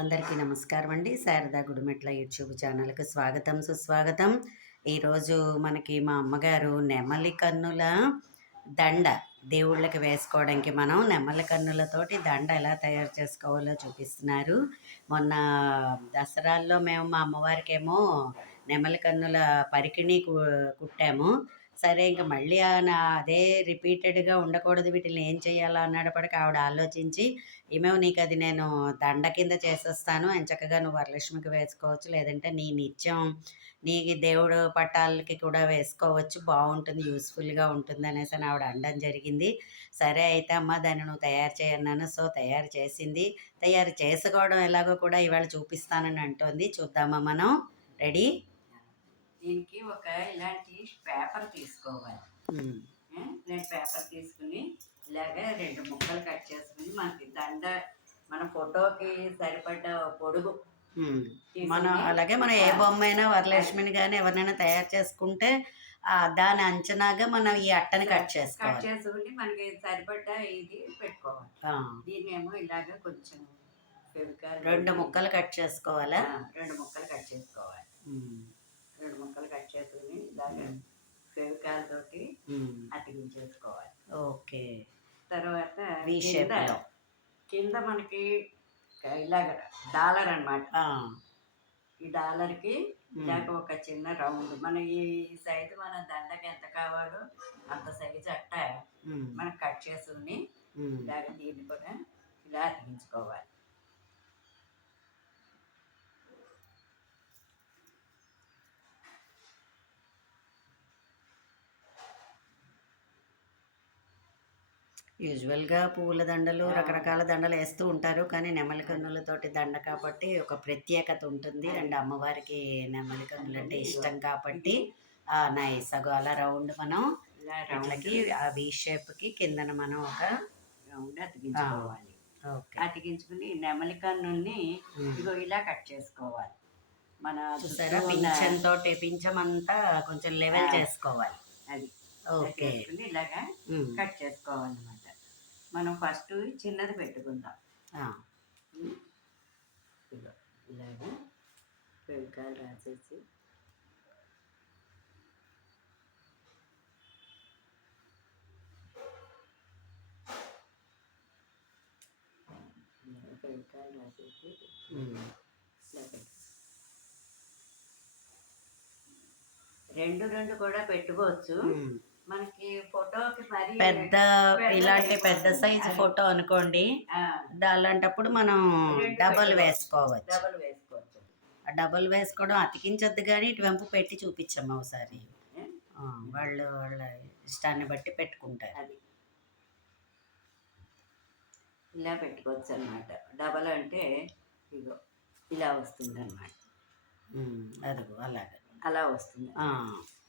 అందరికీ నమస్కారం అండి. శారదా గుడిమెట్ల యూట్యూబ్ ఛానల్‌కి స్వాగతం, సుస్వాగతం. ఈరోజు మనకి మా అమ్మగారు నెమలి కన్నుల దండ దేవుళ్ళకి వేసుకోవడానికి మనం నెమలి కన్నులతోటి దండ ఎలా తయారు చేసుకోవాలో చూపిస్తున్నారు. మొన్న దసరాల్లో మేము మా అమ్మవారికేమో నెమలి కన్నుల పరికిణి కుట్టాము. సరే ఇంక మళ్ళీ అదే రిపీటెడ్‌గా ఉండకూడదు, వీటిల్ని ఏం చేయాలా అన్నప్పటికి ఆవిడ ఆలోచించి, "ఏమేమో నీకది నేను దండ కింద చేసేస్తాను. ఎంచక్కగా నువ్వు వరలక్ష్మికి వేసుకోవచ్చు. లేదంటే నీ నిత్యం నీ దేవుడు పటాలకి కూడా వేసుకోవచ్చు. బావుంటుంది. యూజ్‌ఫుల్‌గా ఉంటుందనేసని ఆవిడ అనడం జరిగింది. సరే అయితే అమ్మ దాన్ని నువ్వు తయారు చేయన్నాను. సో, తయారు చేసింది. తయారు చేసుకోవడం ఎలాగో కూడా ఇవాళ చూపిస్తానని అంటోంది. చూద్దామా మనం? రెడీ? దీనికి ఒక ఇలాంటి పేపర్ తీసుకోవాలి. ఇలాంటి పేపర్ తీసుకుని ఇలాగ 2 ముక్కలు కట్ చేసుకుని మనకి దండ మన ఫోటోకి సరిపడ్డ పొడుగు మనం అలాగే మనం ఏ బొమ్మైనా వరలక్ష్మిని కానీ ఎవరినైనా తయారు చేసుకుంటే దాని అంచనాగా మనం ఈ అట్టని కట్ చేసుకుని మనకి సరిపడ్డ ఇది పెట్టుకోవాలి. దీన్నేమో ఇలాగ కొంచెం రెండు ముక్కలు కట్ చేసుకోవాలా? 2 ముక్కలు కట్ చేసుకోవాలి. 2 ముక్కలు కట్ చేసుకుని ఇలాగ ఫెవికాల్ తోటి అతికించేసుకోవాలి. ఓకే. తర్వాత కింద మనకి ఇలాగ డాలర్ అనమాట. ఈ డాలర్కి ఇలాగ ఒక చిన్న రౌండ్ మన ఈ సైజు మన దండకి ఎంత కావాలో అంత సైజు అట్ట మనం కట్ చేసుకుని ఇలాగ దీన్ని కూడా ఇలా అతికించుకోవాలి. యూజువల్‌గా పూల దండలు రకరకాల దండలు వేస్తూ ఉంటారు. కానీ నెమలి కన్నులతోటి దండ కాబట్టి ఒక ప్రత్యేకత ఉంటుంది. అండ్ అమ్మవారికి నెమలి కన్నులు అంటే ఇష్టం కాబట్టి నైస్. అగో అలా రౌండ్ మనం ఇట్లకి ఆ వి షేప్‌కి కిందన మనం ఒక రౌండ్ అతికించుకోవాలి. అతికించుకుని నెమలి కన్నుల్ని ఇగో ఇలా కట్ చేసుకోవాలి. మన చూసారా, పింఛమంతా కొంచెం లెవెల్ చేసుకోవాలి. అది ఓకే. ఇలాగా కట్ చేసుకోవాలన్నమాట. మనం ఫస్ట్ చిన్నది పెట్టుకుందాం. ఇలాగా ఫెవికాల్ రాసేసి ఫెవికాల్ రాసేసి రెండు కూడా పెట్టుకోవచ్చు. మనకి ఫోటోకి పెద్ద ఇలాంటి పెద్ద సైజు ఫోటో అనుకోండి, అలాంటప్పుడు మనం డబల్ వేసుకోవచ్చు. డబల్ వేసుకోవడం అతికించద్దు, కానీ ఇటువైపు పెట్టి చూపించమ్మా ఒకసారి. వాళ్ళ ఇష్టాన్ని బట్టి పెట్టుకుంటారు. అది ఇలా పెట్టుకోవచ్చు అనమాట. డబల్ అంటే ఇగో ఇలా వస్తుంది అనమాట. అదిగో అలాగే అలా వస్తుంది.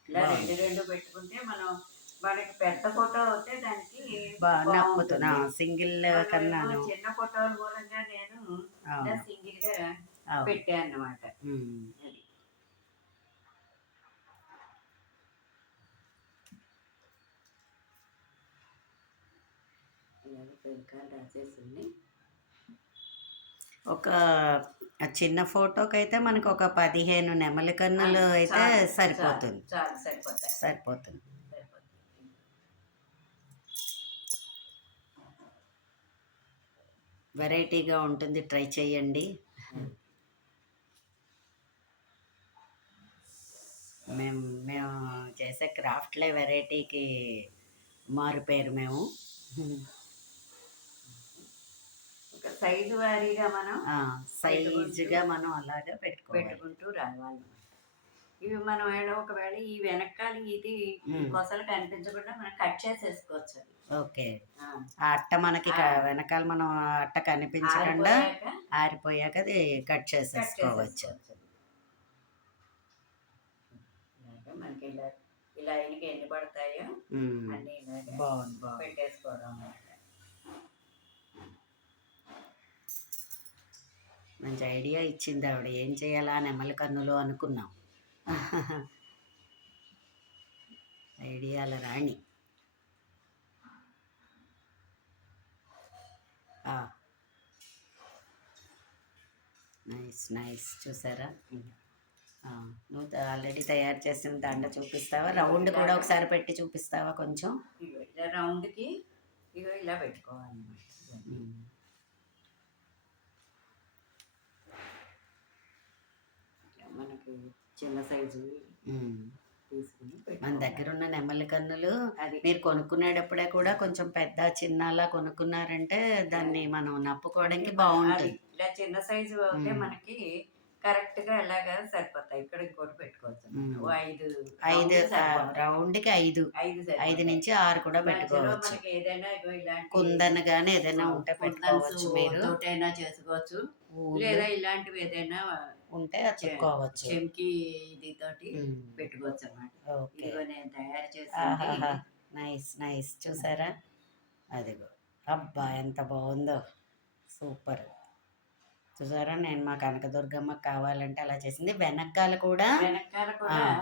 ఇలా రెండు పెట్టుకుంటే మనకి పెద్ద ఫోటో అవుతే దానికి నప్పుతున్నా. సింగిల్ కన్నా చిన్న ఫోటోల మూలంగా నేను సింగిల్ గా పెట్టాను అన్నమాట. రాసేసింది. ఒక చిన్న ఫోటోకి అయితే మనకు ఒక 15 నెమలి కన్నులు అయితే సరిపోతుంది. సరిపోతుంది. వెరైటీగా ఉంటుంది, ట్రై చేయండి. మేము చేసే క్రాఫ్ట్లే వెరైటీకి మారుపేరు మేము. సైజు వారీగా మనం సైజుగా మనం అలాగా పెట్టుకుంటూ రావాలి. ఇవి మనం ఒకవేళ ఈ వెనకాల ఇది కొసలు కనిపించకుండా మనం కట్ చేసేసుకోవచ్చు. ఓకే. ఆ అట్ట మనకి వెనకాల మనం అట్ట కనిపించకుండా ఆరిపోయాక అది కట్ చేసేసుకోవచ్చు. మనకి ఇలా ఎన్ని పడతాయో అన్ని బాగుంది పెట్టేసుకోవడం. మంచి ఐడియా ఇచ్చింది ఆవిడ. ఏం చేయాలా నెమలి కన్నులు అనుకున్నాం. ఐడియాల రాణి. నైస్ నైస్ చూసారా. నువ్వు ఆల్రెడీ తయారు చేసిన దండ చూపిస్తావా? రౌండ్ కూడా ఒకసారి పెట్టి చూపిస్తావా కొంచెం? ఇగో ఇలా రౌండ్కి ఇగో ఇలా పెట్టుకోవాలన్నమాట. ఉమ్. మనకి చిన్న సైజు ఉమ్. తీసుకుని మన పెట్టుకోవాలి. దగ్గర ఉన్న నెమలి కన్నులు అది మీరు కొనుక్కునేటప్పుడే కూడా కొంచెం పెద్ద చిన్నలా కొనుక్కున్నారంటే దాన్ని మనం నప్పుకోవడానికి అది బాగుంటుంది. ఇలా చిన్న సైజు అయితే ఉమ్. మనకి కరెక్ట్ గా ఎలాగా సరిపోతాయి. ఇక్కడ ఇంకోటి పెట్టుకోవచ్చు ఉమ్. ఓ 5 ఐదు సరిపోతాయి. రౌండ్కి 5 5 5 సరిపోతాయి. నుంచి 6 కూడా మధ్యలో పెట్టుకోవచ్చు. మనకి ఏదైనా ఇగో ఇలాంటి కుందన్ కానీ ఏదైనా ఉంటే పెట్టుకోవచ్చు. మీరు తోటైనా చేసుకోవచ్చు, ఊళ్ళు లేదా ఇలాంటివి ఏదైనా ఉంటే అతుక్కోవచ్చు. చెంకి ఇది తోటి ఉమ్. పెట్టుకోవచ్చు అన్నమాట. ఓకే. ఇదిగో నేను తయారు ఆహాహా చేసింది. నైస్ నైస్ చూసారా. అదిగో అబ్బా ఎంత బాగుందో, సూపర్. చూసారా, నేను మా కనకదుర్గమ్మకి కావాలంటే అలా చేసింది. వెనకాల కూడా వెనకాల కూడా ఆ.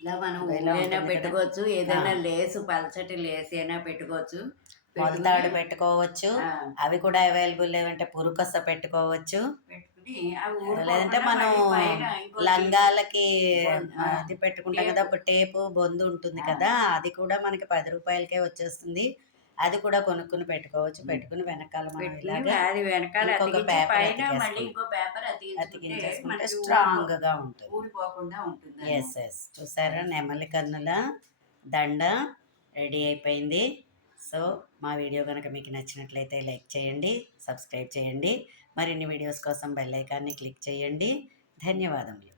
ఇలా మనం ఇలా ఊరైనా ఉంటుంది కదా. పెట్టుకోవచ్చు, ఏదైనా లేసు పల్చటి లేస్ అయినా పెట్టుకోవచ్చు. మొలతాడు పెట్టుకోవచ్చు. ఆ, అవి కూడా అవైలబుల్ లేవంటే పురుకొస పెట్టుకోవచ్చు. పెట్టుకుని అవి లేదంటే ఊరుకోకుండా మనం మళ్ళీ పైన ఇంకోటి లంగాలకి ఆ, అది పెట్టుకుంటాం కదా, టేపు. ఒక టేపు బొందు ఉంటుంది ఆ. కదా, అది కూడా మనకి 10 రూపాయలకే వచ్చేస్తుంది. అది కూడా కొనుక్కుని పెట్టుకోవచ్చు. పెట్టుకుని వెనకాల మనం పెట్టుకుని ఇలాగా అది వెనకాల ఇంకొక అతికించి పేపర్ పైన మళ్ళీ ఇంకో పేపర్ అతికించుకుంటే అతికించేసుకుంటే మనకి స్ట్రాంగ్ గా ఉంటుంది. ఊడిపోకుండా ఉంటుంది. ఎస్ ఎస్ చూసారా, నెమలి కన్నుల దండ రెడీ అయిపోయింది. సో మా వీడియో కనుక మీకు నచ్చినట్లయితే లైక్ చేయండి, సబ్స్క్రైబ్ చేయండి. మరిన్ని వీడియోస్ కోసం బెల్ ఐకాన్ని క్లిక్ చేయండి. ధన్యవాదములు.